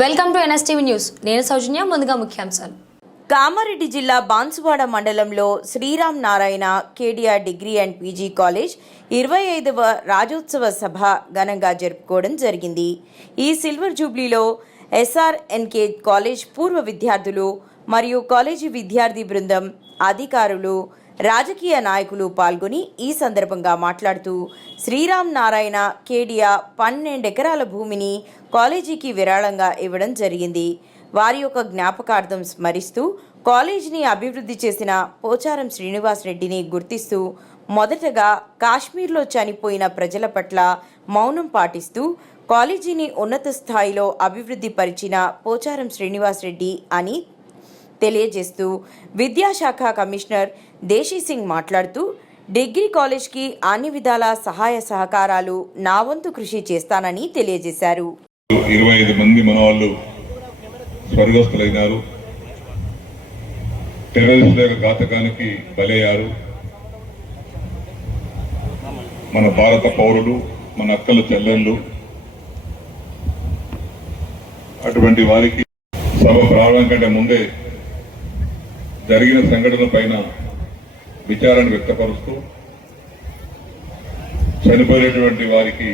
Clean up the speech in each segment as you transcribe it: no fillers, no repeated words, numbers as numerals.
Welcome to NSTV news. నేను సౌజన్య. ముందుగా ముఖ్యాంశాలు. కామారెడ్డి జిల్లా బాన్సువాడ మండలంలో Sriram Narayana KDR degree and PG college 25వ రాజ్యోత్సవ సభ ఘనంగా జరుపుకోవడం జరిగింది. ఈ సిల్వర్ జూబ్లీలో ఎస్ఆర్ఎన్కే కాలేజ్ పూర్వ విద్యార్థులు మరియు కాలేజీ విద్యార్థి బృందం, అధికారులు, రాజకీయ నాయకులు పాల్గొని ఈ సందర్భంగా మాట్లాడుతూ శ్రీరామ్ నారాయణ కేడియా 12 ఎకరాల భూమిని కాలేజీకి విరాళంగా ఇవ్వడం జరిగింది. వారి యొక్క జ్ఞాపకార్థం స్మరిస్తూ కాలేజీని అభివృద్ధి చేసిన పోచారం శ్రీనివాస్ రెడ్డిని గుర్తిస్తూ మొదటగా కాశ్మీర్లో చనిపోయిన ప్రజల పట్ల మౌనం పాటిస్తూ కాలేజీని ఉన్నత స్థాయిలో అభివృద్ధి పరిచిన పోచారం శ్రీనివాస్ రెడ్డి అని తెలియజేస్తూ విద్యాశాఖ కమిషనర్ దేశీ సింగ్ మాట్లాడుతూ డిగ్రీ కాలేజ్కి అన్ని విధాల సహాయ సహకారాలు నా వంతు కృషి చేస్తానని తెలియజేశారు. 25 మంది మనవాళ్ళు స్వర్గస్థులైనారు. టెర్రరిస్టుల ఘాతకానికి బలయ్యారు. మన భారత పౌరులు, మన అక్కల చెల్లెళ్ళు. అటువంటి వారికి సభ ప్రారంభం కంటే ముందే జరిగిన సంఘటనల పైన విచారణ వ్యక్తపరుస్తూ చనిపోయినటువంటి వారికి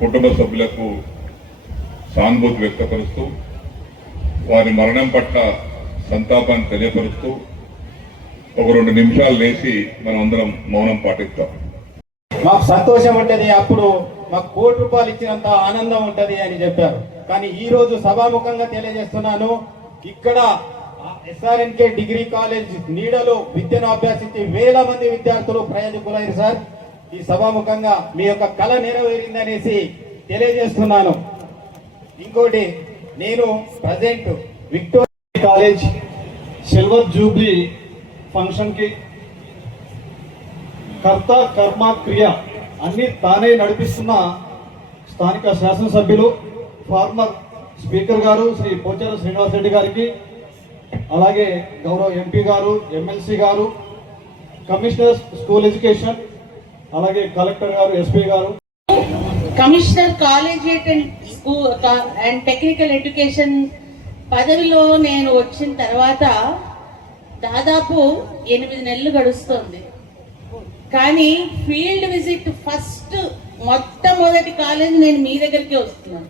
కుటుంబ సభ్యులకు సానుభూతి వ్యక్తపరుస్తూ వారి మరణం పట్ల సంతాపాన్ని తెలియపరుస్తూ ఒక 2 నిమిషాలు లేచి మనం అందరం మౌనం పాటిస్తాం. మాకు సంతోషం ఉంటుంది, అప్పుడు మాకు ₹1 కోటి ఇచ్చినంత ఆనందం ఉంటది అని చెప్పారు. కానీ ఈ రోజు సభాముఖంగా తెలియజేస్తున్నాను, ఇక్కడ ఎస్ఆర్ఎన్కే డిగ్రీ కాలేజ్ నీడలో విద్యను అభ్యసించి వేల మంది విద్యార్థులు ప్రయోజకులయ్యారు సార్. ఈ సభాముఖంగా మీ యొక్క కళ నెరవేరిందనేసి తెలియజేస్తున్నాను. ఇంకోటి, నేను present Victoria college silver Jubilee function కి కర్త కర్మ క్రియ అన్ని తానే నడిపిస్తున్న స్థానిక శాసనసభ్యులు, ఫార్మర్ స్పీకర్ గారు శ్రీ పోచారం శ్రీనివాస్ రెడ్డి గారికి, అలాగే గౌరవ ఎంపీ గారు, ఎమ్మెల్సీ గారు, కమిషనర్ స్కూల్ ఎడ్యుకేషన్, అలాగే కలెక్టర్ గారు, ఎస్పీ గారు, commissioner college and technical education పదవిలో నేను వచ్చిన తర్వాత దాదాపు 8 నెలలు గడుస్తుంది. కానీ ఫీల్డ్ విజిట్ మొట్టమొదటి కాలేజ్ నేను మీ దగ్గరికి వస్తున్నాను.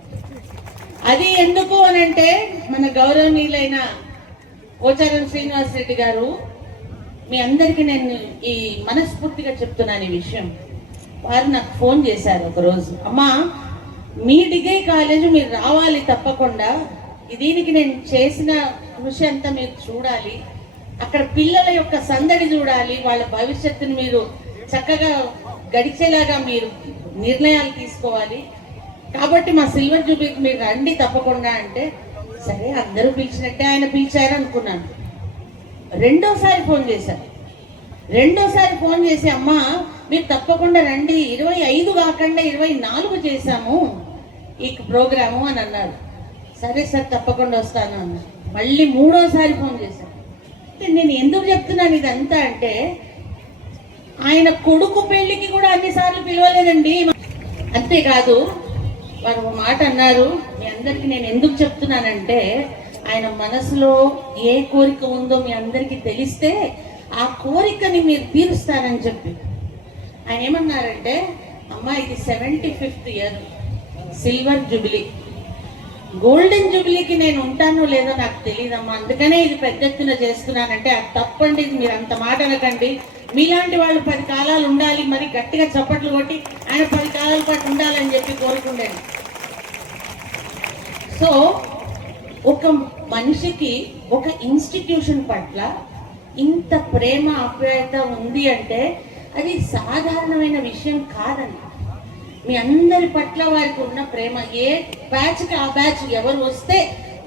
అది ఎందుకు అనంటే మన గౌరవనీయులైన పోచారం శ్రీనివాస్ రెడ్డి గారు, మీ అందరికీ నేను ఈ మనస్ఫూర్తిగా చెప్తున్నాను ఈ విషయం. వారు నాకు ఫోన్ చేశారు ఒకరోజు, అమ్మా మీ డిగ్రీ కాలేజ్ మీరు రావాలి తప్పకుండా, దీనికి నేను చేసిన కృషి అంతా మీరు చూడాలి, అక్కడ పిల్లల యొక్క సందడి చూడాలి, వాళ్ళ భవిష్యత్తును మీరు చక్కగా గడిచేలాగా మీరు నిర్ణయాలు తీసుకోవాలి, కాబట్టి మా సిల్వర్ జూబ్లీకి మీరు రండి తప్పకుండా అంటే, సరే అందరూ పిలిచినట్టే ఆయన పిలిచారు అనుకున్నాను. రెండోసారి ఫోన్ చేసి అమ్మా మీరు తప్పకుండా రండి, 25 కాకుండా 24 చేశాము ఈ ప్రోగ్రాము అని అన్నారు. సరే సార్ తప్పకుండా వస్తాను అన్నారు. మళ్ళీ 3వ ఫోన్ చేశాను. నేను ఎందుకు చెప్తున్నాను ఇదంతా అంటే, ఆయన కొడుకు పెళ్లికి కూడా అన్నిసార్లు పిలవలేదండి. అంతేకాదు వారు ఒక మాట అన్నారు, మీ అందరికి నేను ఎందుకు చెప్తున్నానంటే, ఆయన మనసులో ఏ కోరిక ఉందో మీ అందరికీ తెలిస్తే ఆ కోరికని మీరు తీరుస్తారని చెప్పి ఆయన ఏమన్నారంటే, అమ్మా ఇది 75th year silver jubilee, golden జూబ్లీకి నేను ఉంటానో లేదో నాకు తెలియదమ్మా, అందుకనే ఇది పెద్ద ఎత్తున చేస్తున్నానంటే, అది తప్పండి, మీరు అంత మాట అనకండి, మీలాంటి వాళ్ళు 10 కాలాలు ఉండాలి, మరి గట్టిగా చప్పట్లు కొట్టి ఆయన 10 కాలాల పాటు ఉండాలని చెప్పి కోరుకుండేది. సో ఒక మనిషికి ఒక ఇన్స్టిట్యూషన్ పట్ల ఇంత ప్రేమ ఆప్యాయత ఉంది అంటే అది సాధారణమైన విషయం కాదండి. మీ అందరి పట్ల వారికి ఉన్న ప్రేమ, ఏ బ్యాచ్కి ఆ బ్యాచ్ ఎవరు వస్తే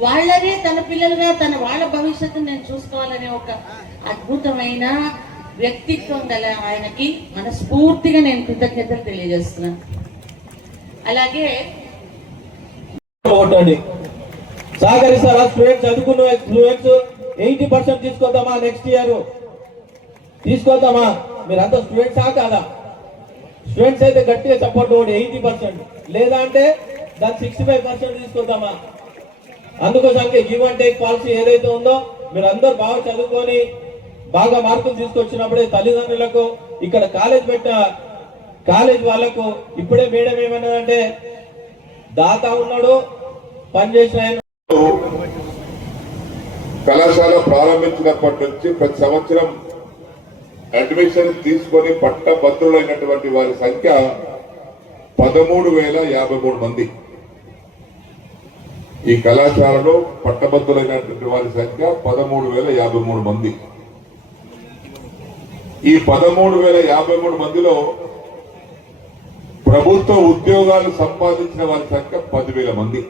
వాళ్ళనే తన పిల్లలుగా వాళ్ళ భవిష్యత్తును నేను చూసుకోవాలనే ఒక అద్భుతమైన వ్యక్తిత్వం గల ఆయనకి మనస్ఫూర్తిగా నేను కృతజ్ఞతలు తెలియజేస్తున్నాను. అలాగే సహకరిస్తారా స్టూడెంట్స్? చదువుకున్న స్టూడెంట్స్ 80% తీసుకోద్దామా? నెక్స్ట్ ఇయర్ తీసుకోద్దామా? మీరంతా స్టూడెంట్సా కాదా? స్టూడెంట్స్ అయితే గట్టిగా సపోర్ట్ 80%, లేదా అంటే దాని 65% తీసుకుందామా? అందుకోసానికి గివ్ అండ్ టేక్ పాలసీ ఏదైతే ఉందో మీరు అందరూ బాగా చదువుకొని బాగా మార్కులు తీసుకొచ్చినప్పుడే తల్లిదండ్రులకు ఇక్కడ కాలేజ్ వాళ్ళకు ఇప్పుడే మేడం ఏమన్నదంటే దాత ఉన్నాడు పనిచేసిన ఆయన కళాశాల ప్రారంభించినప్పటి నుంచి ప్రతి సంవత్సరం అడ్మిషన్ తీసుకొని పట్టభద్రులైనటువంటి వారి సంఖ్య 13,053 మంది. ఈ కళాశాలలో పట్టభద్రులైనటువంటి వారి సంఖ్య 13,053 మంది. ఈ 13,053 మందిలో ప్రభుత్వ ఉద్యోగాలు సంపాదించిన వారి సంఖ్య 10,000 మంది.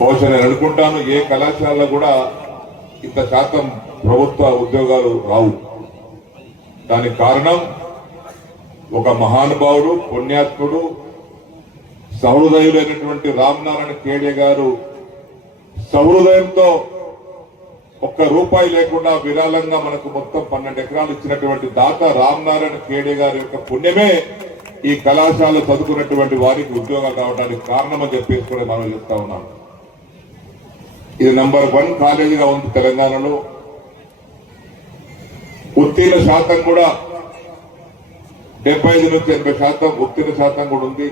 బహుశా నేను అనుకుంటాను ఏ కళాశాలలో కూడా ఇంత శాతం ప్రభుత్వ ఉద్యోగాలు రావు. దానికి కారణం ఒక మహానుభావుడు, పుణ్యాత్ముడు, సహృదయులైనటువంటి రామనారాయణ కేడే గారు సహృదయంతో ₹1 లేకుండా విరాళంగా మనకు మొత్తం 12 ఎకరాలు ఇచ్చినటువంటి దాత రామనారాయణ కేడే గారి యొక్క పుణ్యమే ఈ కళాశాల చదువుకున్నటువంటి వారికి ఉద్యోగాలు రావడానికి కారణమని చెప్పేసి కూడా మనం చెప్తా ఉన్నాం. ఇది నంబర్ 1 కాలేజీగా ఉంది తెలంగాణలో. ఉత్తీర్ణ శాతం కూడా 75 నుంచి 80% ఉత్తీర్ణ శాతం కూడా ఉంది.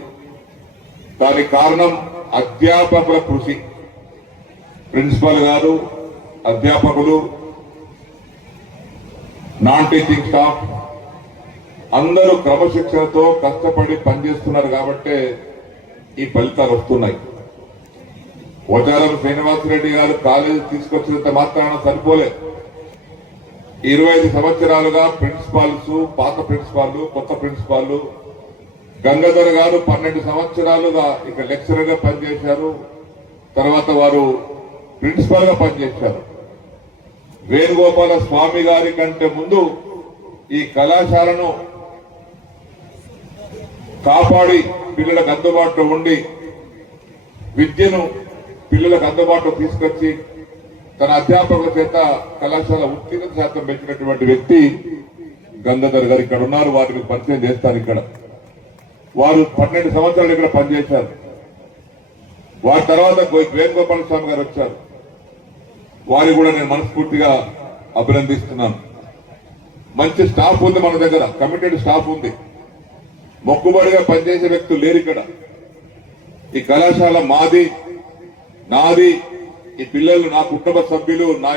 దానికి కారణం అధ్యాపకుల కృషి. ప్రిన్సిపల్ గారు, అధ్యాపకులు, నాన్ టీచింగ్ స్టాఫ్ అందరూ క్రమశిక్షణతో కష్టపడి పనిచేస్తున్నారు కాబట్టి ఈ ఫలితాలు వస్తున్నాయి. పోచారం శ్రీనివాసరెడ్డి గారు కాలేజీ తీసుకొచ్చినంత మాత్రాన సరిపోలే. 25 సంవత్సరాలుగా ప్రిన్సిపాల్స్, పాత ప్రిన్సిపాల్, కొత్త ప్రిన్సిపాల్, గంగాధర్ గారు 12 సంవత్సరాలుగా ఇక్కడ లెక్చరర్ గా పనిచేశారు. తర్వాత వారు ప్రిన్సిపాల్ గా పనిచేశారు. వేణుగోపాల స్వామి గారి కంటే ముందు ఈ కళాశాలను కాపాడి పిల్లలకు అందుబాటులో ఉండి విద్యను పిల్లలకు అందుబాటులో తీసుకొచ్చి తన అధ్యాపకుల చేత కళాశాల ఉత్తీర్ణ శాతం పెంచినటువంటి వ్యక్తి గంగాధర్ గారు ఇక్కడ ఉన్నారు. వారిని పరిచయం చేస్తారు. ఇక్కడ వారు 12 సంవత్సరాలు ఇక్కడ పనిచేశారు. వారి తర్వాత వేణుగోపాల స్వామి గారు వచ్చారు. వారిని కూడా నేను మనస్ఫూర్తిగా అభినందిస్తున్నాను. మంచి స్టాఫ్ ఉంది మన దగ్గర, కమిటెడ్ స్టాఫ్ ఉంది. మొక్కుబడిగా పనిచేసే వ్యక్తులు లేరు ఇక్కడ. ఈ కళాశాల మాది, నాది, ఈ పిల్లలు నా కుటుంబ సభ్యులు, నా